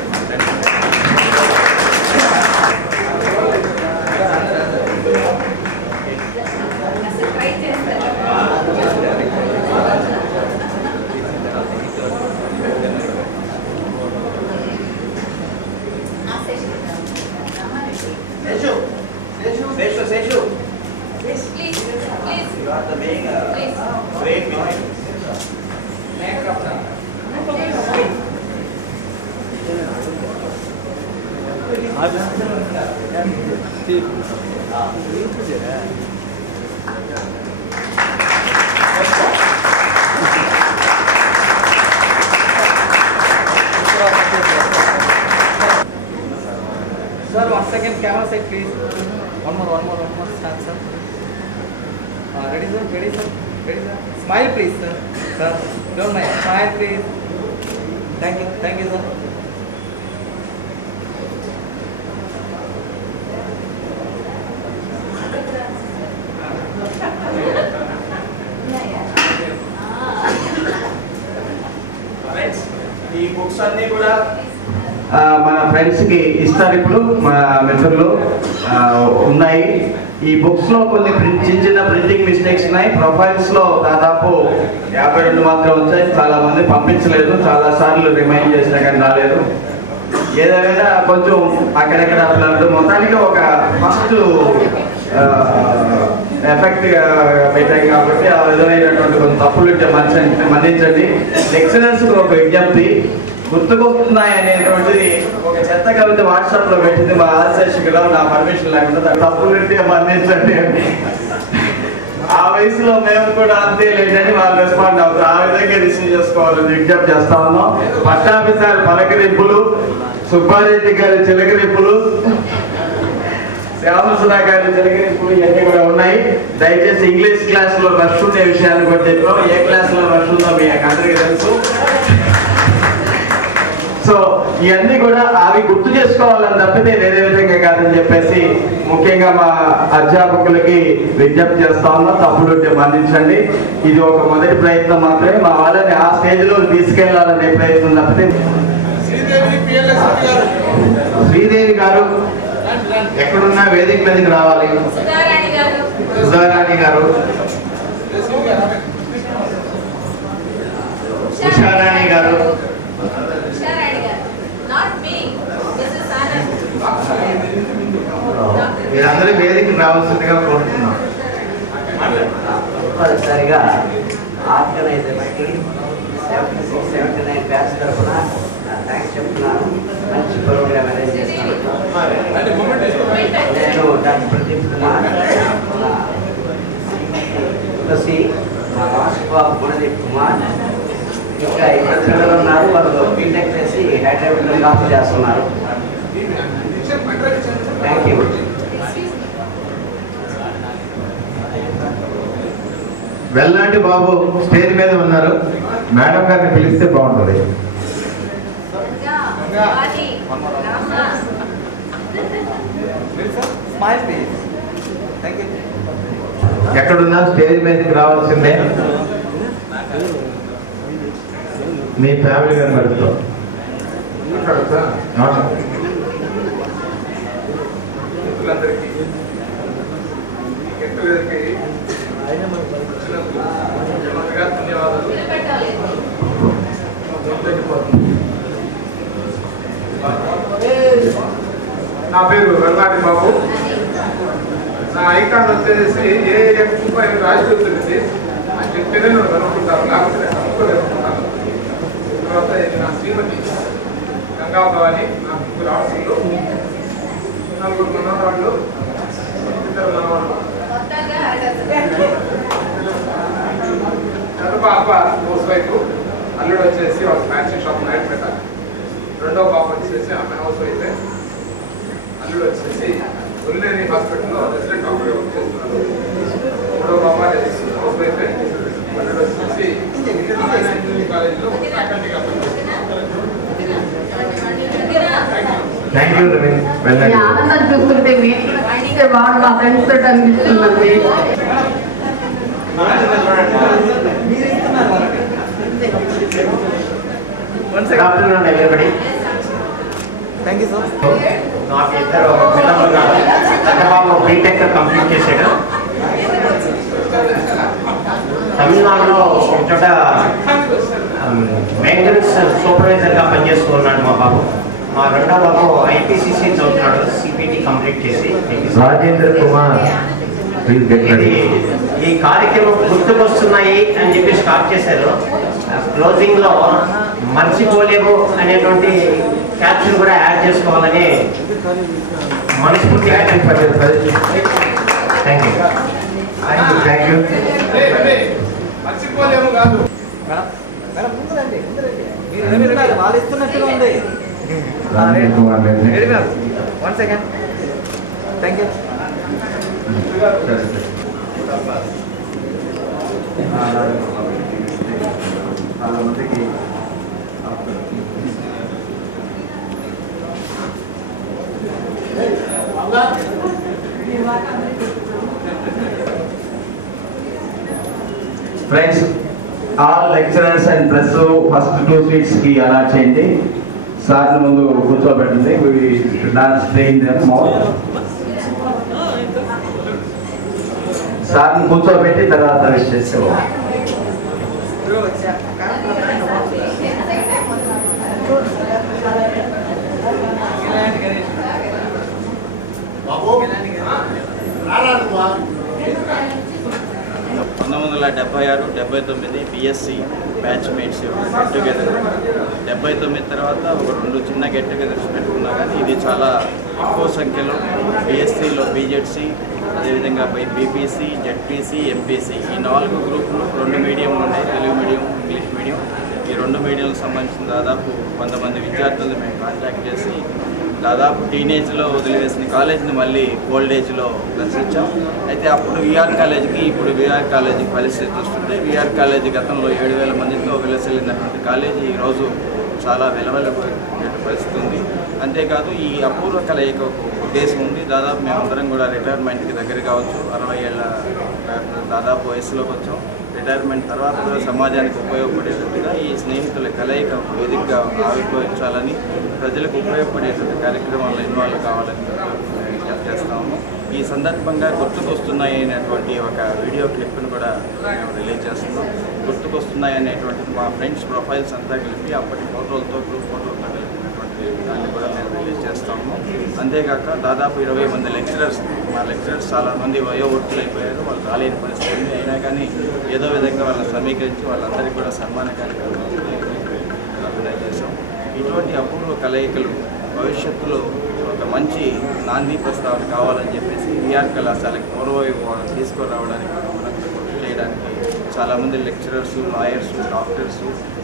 Sir, 1 second, camera side please. One more, stand sir. Ready sir, ready sir, ready sir. Smile please sir. Sir, don't mind, smile please. Thank you sir. ఈ బుక్స్ అన్ని కూడా మన ఫ్రెండ్స్కి ఇస్తారు. ఇప్పుడు మన మిత్రులు ఉన్నాయి. ఈ బుక్స్ లో కొన్ని చిన్న ప్రింటింగ్ మిస్టేక్స్ ఉన్నాయి. ప్రొఫైల్స్ లో దాదాపు 52 మాత్రం వచ్చాయి. చాలా మంది పంపించలేదు, చాలా సార్లు రిమైండ్ చేసినా కానీ రాలేదు. ఏదైనా కొంచెం అక్కడెక్కడ మొత్తానికి ఒక ఫస్ట్ ఎఫెక్ట్ పెట్టాయి కాబట్టి ఆ విధమైనటువంటి కొన్ని తప్పులు మన్నించండి. లెక్చరర్స్ ఒక విజ్ఞప్తి, గుర్తుకొస్తున్నాయి అనేటువంటిది ఒక చెత్త కవిత వాట్సాప్ లో పెట్టింది మా ఆదిశేషగిరిరావు, నా పర్మిషన్ లేకుండా తప్పులుంటే మన్నించండి అని. ఆ వయసులో మేము కూడా అంతే లేదని వాళ్ళు రెస్పాండ్ అవుతారు. ఆ విధంగా రిసీవ్ చేసుకోవాలని విజ్ఞప్తి చేస్తా ఉన్నాం. పట్టాభి సార్ పలకరింపులు, సుబ్బారెడ్డి గారి చిలకరింపులు, శ్యామసుధా గారి చిలకరింపులు ఇవన్నీ కూడా ఉన్నాయి. దయచేసి ఇంగ్లీష్ క్లాస్ లో రష్ ఉండే విషయాన్ని కూడా చెప్పాం. ఏ క్లాస్ లో రష్ ఉందో మీ అందరికీ తెలుసు. సో ఇవన్నీ కూడా అవి గుర్తు చేసుకోవాలని తప్పితే వేరే విధంగా కాదని చెప్పేసి ముఖ్యంగా మా అధ్యాపకులకి విజ్ఞప్తి చేస్తా ఉన్నాం. తప్పులుంటే మన్నించండి. ఇది ఒక మొదటి ప్రయత్నం మాత్రమే. మా వాళ్ళని ఆ స్టేజ్ లో తీసుకెళ్లాలనే ప్రయత్నం తప్పితే. శ్రీదేవి గారు ఎక్కడున్నా వేదిక మీదకి రావాలి. సుధారాణి గారు, ఉషారాణి గారు, మీరందరూ వేదికకి రావాల్సిందిగా కోరుతున్నాం. తప్పనిసరిగా ఆర్గనైజర్స్కి 76-79 బ్యాచ్ తరఫున థ్యాంక్స్ చెప్తున్నాను. మంచి ప్రోగ్రామ్ అరేంజ్ చేస్తున్నాను. నేను డాక్టర్ ప్రదీప్ కుమార్, తులసి, మా మాస్టర్ బాబు గుణదీప్ కుమార్, ఇంకా ఇద్దరు పిల్లలు ఉన్నారు. వాళ్ళు బీటెక్ చేసి హైదరాబాద్లో కాపీ చేస్తున్నారు. Thank you. వెల్లాంటి బాబు స్టేజ్ మీద ఉన్నారు. మేడం గారిని పిలిస్తే బాగుంటుంది. ఎక్కడున్నా స్టేజ్ మీదకి రావాల్సిందే. మీ ఫ్యామిలీ మెంబర్స్తో మిత్రులందరికీ గెట్టుగెదర్కి ముందుగా ధన్యవాదాలు. నా పేరు వెల్లాటి బాబు. నా ఐకాన్ వచ్చేసి ఏ రాజకీయ అని చెప్తేనే నేను కనుక్కుంటాను, లేకపోతే కనుక్కోలేనుకుంటాను. తర్వాత ఇది నా శ్రీమతి గంగాభవాని, నా ముగ్గురు ఆడపిల్లలు, 4 మనవరాళ్ళు, 2 మనవాళ్ళు. పెద్ద పాప హౌస్ వైఫ్, అల్లుడు వచ్చేసి ఒక ఫ్యాన్సీ షాప్ నాయకపేట. రెండో పాప వచ్చేసి ఆమె హౌస్ వైఫే. అల్లుడు వచ్చేసి ఉల్లేని హాస్పిటల్లో రెసిడెంట్ డాక్టర్గా వర్క్ చేస్తున్నారు. మూడో పాప హౌస్ వైఫే. అల్లుడు వచ్చేసి కాలేజీలో ఫ్యాకల్టీగా ఆనందం చూస్తుంటే వాడు మా ఫ్రెండ్స్ తోటి అనిపిస్తుందండి. నాకు ఇద్దరు పిల్లలు కాదు. చంద్రబాబు బీటెక్ కంప్లీట్ చేశాడు. తమిళనాడులో ఒక చోట మెయింటెనెన్స్ సూపర్వైజర్గా పనిచేస్తున్నాడు మా బాబు. మా రెండో బాబు ఐపీసీసీ చదువుతున్నాడు, సిపిటి కంప్లీట్ చేసి. రాజేంద్ర కుమార్ ఈ కార్యక్రమం గుర్తుకొస్తున్నాయి అని చెప్పి స్టార్ట్ చేశారు. క్లోజింగ్ లో మర్చిపోలేము అనేటువంటి క్యాప్షన్ కూడా యాడ్ చేసుకోవాలని మనస్ఫూర్తిగా మర్చిపోలేము కాదు. వాళ్ళు ఇస్తున్నట్టుగా ఉంది. 1 సెకండ్. Thank you. చాలా మందికి friends, all lecturers and plus first 2 seats కి అలాట్ చేయండి. సార్ ముందు కూర్చోబెట్టండి. సార్ని కూర్చోబెట్టి తర్వాత రెస్ట్ చేసుకోవాలి. $1976, 79 BSc batch mates get together. 79 తర్వాత ఒక 2 చిన్న గెట్ టుగెదర్స్ పెట్టుకున్నా కానీ ఇది చాలా ఎక్కువ సంఖ్యలో బిఎస్సిలో బీజెడ్సి, అదేవిధంగా బీపీసీ, జెడ్పీసీ, ఎంపీసీ ఈ 4 గ్రూపులు 2 మీడియంలు ఉన్నాయి, తెలుగు మీడియం, ఇంగ్లీష్ మీడియం. ఈ 2 మీడియంలకు సంబంధించిన దాదాపు 100 మంది విద్యార్థులను మేము కాంటాక్ట్ చేసి దాదాపు టీనేజ్లో వదిలివేసిన కాలేజీని మళ్ళీ ఓల్డ్ ఏజ్లో దర్శించాం. అయితే అప్పుడు విఆర్ కాలేజీకి ఇప్పుడు విఆర్ కాలేజీకి పరిస్థితి చూస్తుంటే విఆర్ కాలేజీ గతంలో 7,000 మందితో విలసిల్లినటువంటి కాలేజీ ఈరోజు చాలా వెలవెలబోయే పరిస్థితి ఉంది. అంతేకాదు ఈ అపూర్వ కలయిక ఉద్దేశం ఉంది. దాదాపు మేమందరం కూడా రిటైర్మెంట్కి దగ్గర కావచ్చు, 60 ఏళ్ళ దాదాపు వయసులోకి వచ్చాం. రిటైర్మెంట్ తర్వాత కూడా సమాజానికి ఉపయోగపడేటట్టుగా ఈ స్నేహితుల కలయిక వేదికగా ఆవిర్భవించాలని, ప్రజలకు ఉపయోగపడేటువంటి కార్యక్రమాల్లో ఇన్వాల్వ్ కావాలని విజ్ఞప్తి చేస్తాము. ఈ సందర్భంగా గుర్తుకొస్తున్నాయి అనేటువంటి ఒక వీడియో క్లిప్ను కూడా మేము రిలీజ్ చేస్తున్నాం. గుర్తుకొస్తున్నాయి అనేటువంటిది మా ఫ్రెండ్స్ ప్రొఫైల్స్ అంతా కలిపి అప్పటి ఫోటోలతో, గ్రూప్ ఫోటోలతో కలిపినటువంటి దాన్ని కూడా మేము రిలీజ్ చేస్తాము. అంతేకాక దాదాపు 20 మంది లెక్చరర్స్, మా లెక్చరర్స్ చాలామంది వయోవృత్తులైపోయారు, వాళ్ళు రాలేని పరిస్థితి అయినా కానీ ఏదో విధంగా వాళ్ళని సమీకరించి వాళ్ళందరికీ కూడా సన్మాన కార్యక్రమాలు ఆర్గనైజ్ చేశాం. ఇటువంటి అపూర్వ కలయికలు భవిష్యత్తులో ఒక మంచి నాంది ప్రస్తావన కావాలని చెప్పేసి విఆర్ కళాశాలకి పూర్వవైభవాన్ని తీసుకురావడానికి కృషి చేయడానికి చాలామంది lecturers, lawyers, doctors,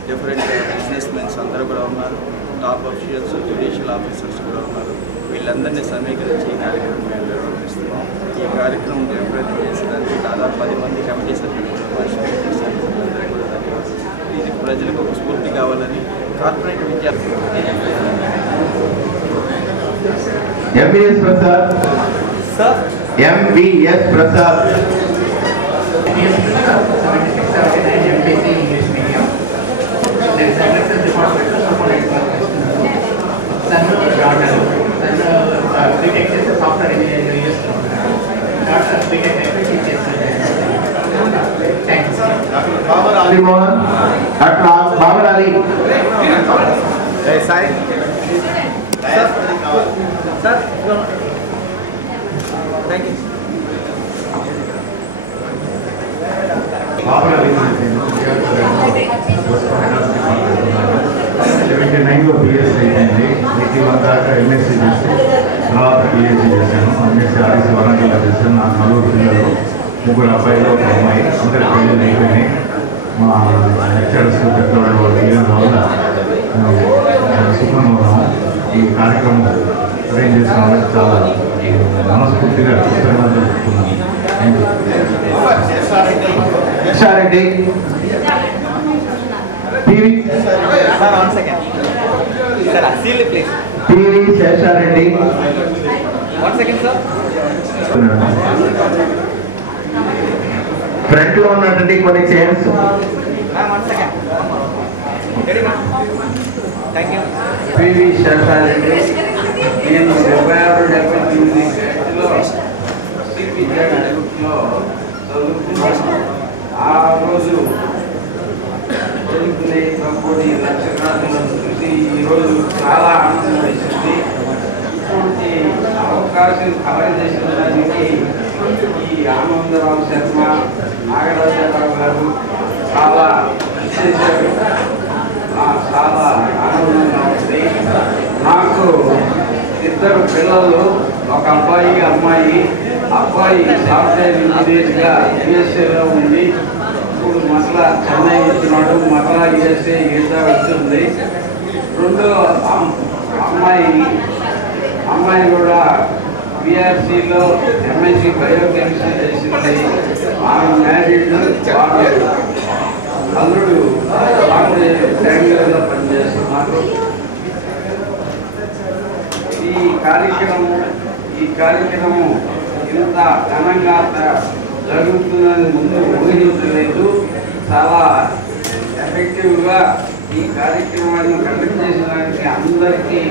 different business mens అందరూ కూడా ఉన్నారు. టాప్ అఫీషియల్స్, జ్యుడిషియల్ ఆఫీసర్స్ కూడా ఉన్నారు. వీళ్ళందరినీ సమీకరించి ఈ కార్యక్రమం మేము నిర్వహిస్తున్నాం. ఈ కార్యక్రమం జయప్రదం చేసేదానికి దాదాపు 10 మంది కమిటీ సభ్యులు పార్టిసిపేట్ చేశారు. అందరికీ కూడా ధన్యవాదాలు. ఇది ప్రజలకు ఒక స్ఫూర్తి కావాలని కార్పొరేట్ విద్యార్థులు MVS Prasad. Sir. MVS Prasad. MVS Prasad, 7679 MPC English Medium. There is a lecture department for son, daughter. Son, BTech చేసే software engineering చేస్తున్నారు. Daughter BTech technology చేస్తుంది. Thanks. Babar Ali Mohan. Dr. Babar Ali. Hey, Sai. Sir. Sir. Thank you. Babar Ali 79లో BSc అయిపోయింది. 81 దాకా MSc చేసి తర్వాత PhD చేశాను. MSc RS వరంగల్లో చేశాను. నాకు 4 పిల్లలు, 3 అబ్బాయిలు, 1 అమ్మాయి. అందరి పెళ్ళిళ్ళు అయిపోయినాయి. మా లెక్చరర్స్ పెద్దవాళ్ళు వాళ్ళు వేయడం వల్ల సుఖంగా ఉన్నాము. ఈ కార్యక్రమం అరేంజ్ చేసిన వాళ్ళకి చాలా మనస్ఫూర్తిగా కృతజ్ఞతలు చెప్తున్నాను. Seshareddy. PV Seshareddy. 1 second, sir. Front లో ఉన్నటువంటి కొన్ని chairs. 1 second. Ready, ma'am? Thank you. PV Seshareddy. నేను 76-78 బ్యాచ్లో సిపిజెడ్ గ్రూప్లో చదువుకున్నాను. ఆ రోజు చదువుకునే తప్పుడు లక్ష్యకాలను చూసి ఈరోజు చాలా ఆనందం వేసింది. ఇటువంటి అవకాశం కలగజేసిన దానికి ఈ ఆనందరావు శర్మ, నాగరాజరావు గారు చాలా చేశారు. చాలా ఆనందంగా ఉంది. నాకు 2 పిల్లలు, ఒక అబ్బాయి, అమ్మాయి. అబ్బాయి సాఫ్ట్వేర్ ఇంజనీర్గా యుఎస్ఏలో ఉంది. ఇప్పుడు మరలా చెన్నై ఇస్తున్నాడు. మరలా యుఎస్ఏ ఈజా వస్తుంది. రెండో అమ్మాయి కూడా బిఆర్సీలో ఎంఎస్సీ బయోకెమిస్ట్రీ చేసింది. ఆమె మ్యారీడ్. వాడు అల్లుడు సాఫ్ట్వేర్ బెంగళూరులో పనిచేస్తున్నారు. ఈ కార్యక్రమం ఇంత ఘనంగా జరుగుతుందని ముందు ఊహించలేదు. చాలా ఎఫెక్టివ్గా ఈ కార్యక్రమాన్ని కండక్ట్ చేసినానికి అందరికీ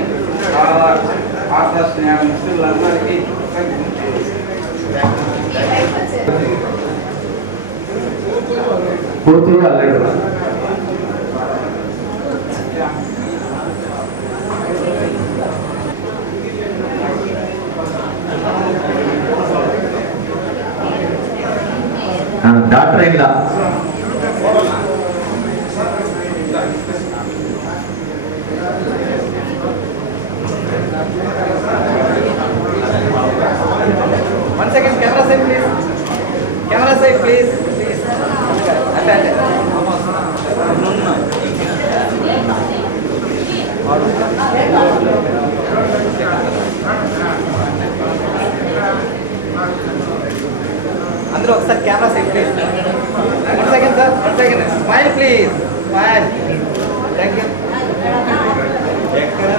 చాలా పాత స్నేహ మిత్రులందరికీ కూతురు అల్లుడు. డాక్టర్ అయిందా? One second, camera side please. Camera side please. Please. Attend. అందరూ ఒకసారి camera side please. 1 second sir, 1 second. Smile please. Smile. Thank you. ఎక్కడ